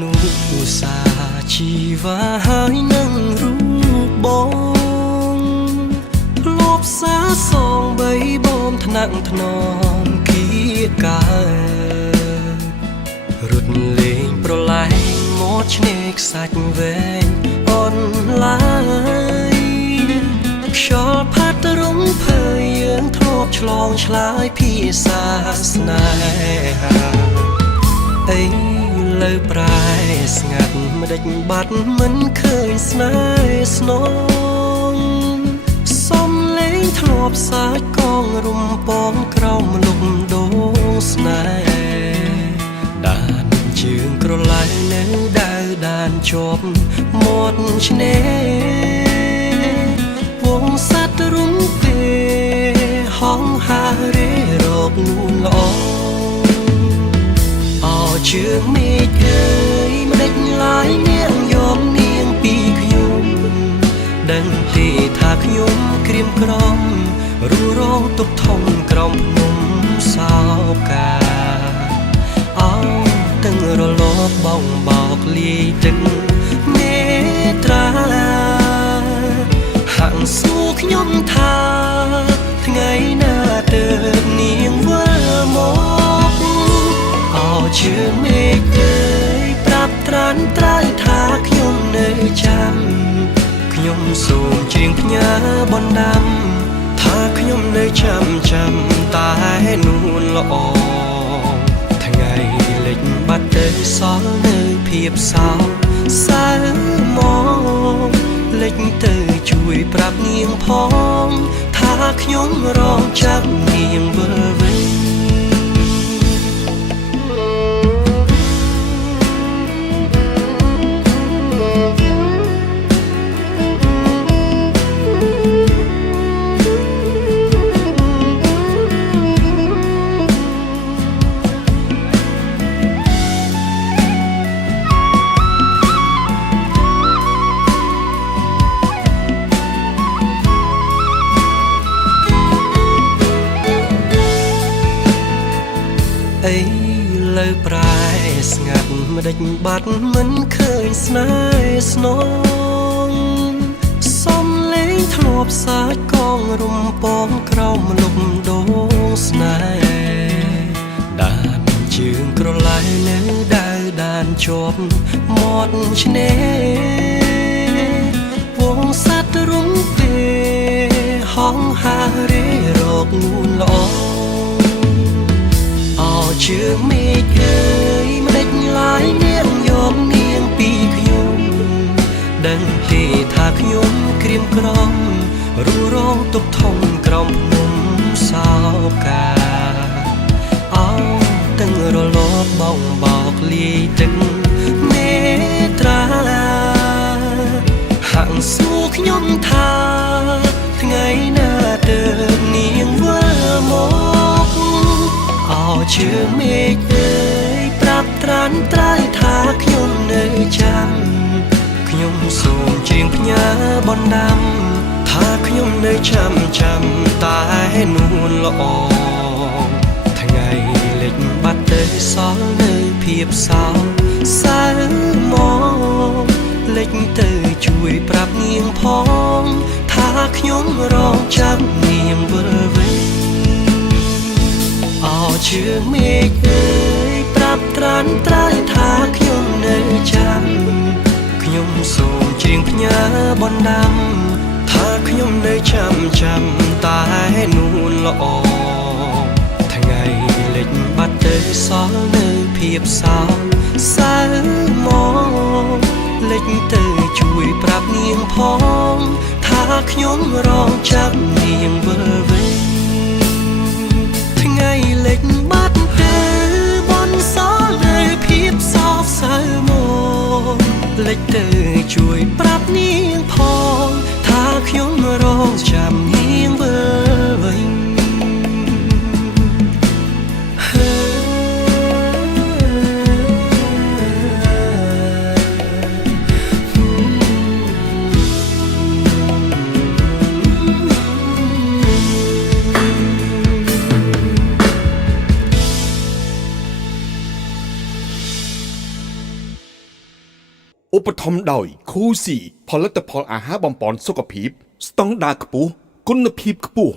នុសាជីវ៉ាហើយនឹងរូបបងធ្លាប់សាសងបីបំថ្នាក់ថ្នមគៀការត់លេងប្រឡែងមកឆ្នេរខ្សាច់វែងអនឡាយខ្យល់ផាត់រំភើយយើងធ្លាប់ឆ្លងឆ្លើយភាសាស្នេហាអីលើប្រែស្ងាត់មិនដេចបាត់មិនឃើញស្នេហ៍ស្នងសំលេងធ្លាប់សាច់កងរំពងក្រោមលំដងស្នេហ៍ដានជើងក្រឡៃនៅដៅដានជាប់មាត់ឆ្នេរវងសត្វរុំពេលហងហារេរកនួនល្អជើងមេឃអើយមិនដេចឡាយនាងយកនាងពីខ្ញុំដឹងទេថាខ្ញុំក្រៀមក្រំរួរងទុកធំក្រំភ្នំសោកាអោទាំងរលកបងបោកលាយទឹកមេត្រាហាក់សួរខ្ញុំថាថ្ងៃណាទៅនាងវិលមកជើងមេឃអើយប្រាប់ត្រានត្រើយថាខ្ញុំនៅចាំខ្ញុំសូមច្រៀងផ្ញើបណ្ដាំថាខ្ញុំនៅចាំតែនួនល្អថ្ងៃលិចបាត់ទៅសល់នៅភាពសោកសៅមកលិចទៅជួយប្រាប់នាងផងថាខ្ញុំរងចាំនាងវិលវិញអីលើប្រែស្ងាត់មិនដេចបាត់មិនឃើញស្នេហ៍ស្នងសំលេងធ្លាប់សាច់កងរំពងក្រោមលំដងស្នេហ៍ដានជើងក្រឡៃនៅដៅដានជាប់មាត់ឆ្នេរវងសត្វរុំពេលហងហារេរកនួនល្អជើងមេឃអើយមិនដេចឡាយនាងយកនាងពីខ្ញុំដឹងទេថាខ្ញុំក្រៀមក្រំរួរងទុកធំក្រំភ្នំសោកាអោទាំងរលកបងបោកលាយទឹកមេត្រាហាក់សួរខ្ញុំថាថ្ងៃណាទៅនាងវិលមកជើងមេឃអើយប្រាប់ត្រានត្រើយថាខ្ញុំនៅចាំខ្ញុំសូមច្រៀងផ្ញើបណ្ដាំថាខ្ញុំនៅចាំតែនួនល្អថ្ងៃលិចបាត់ទៅសល់នៅភាពសោកសៅមកលិចទៅជួយប្រាប់នាងផងថាខ្ញុំរងចាំនាងវិលវិញជើងមេឃអើយប្រាប់ត្រានត្រើយថាខ្ញុំនៅចាំខ្ញុំសូមច្រៀងផ្ញើបណ្ដាំថាខ្ញុំនៅចាំតែនួនល្អថ្ងៃលិចបាត់ទៅសល់នៅភាពសោកសៅមកលិចទៅជួយប្រាប់នាងផងថាខ្ញុំរងចាំនាងវិលវិញថ្ងៃលិចបាត់ទៅបនសល់នៅភាពសោកសៅមកលិចទៅជួយប្រាប់នាងផងថាខ្ញុំរងចាំនាងវិលវិញ បត្ថម្ភដោយខូស៊ីផលិតផលអាហារបំប៉នសុខភាពស្តង់ដារខ្ពស់គុណភាពខ្ពស់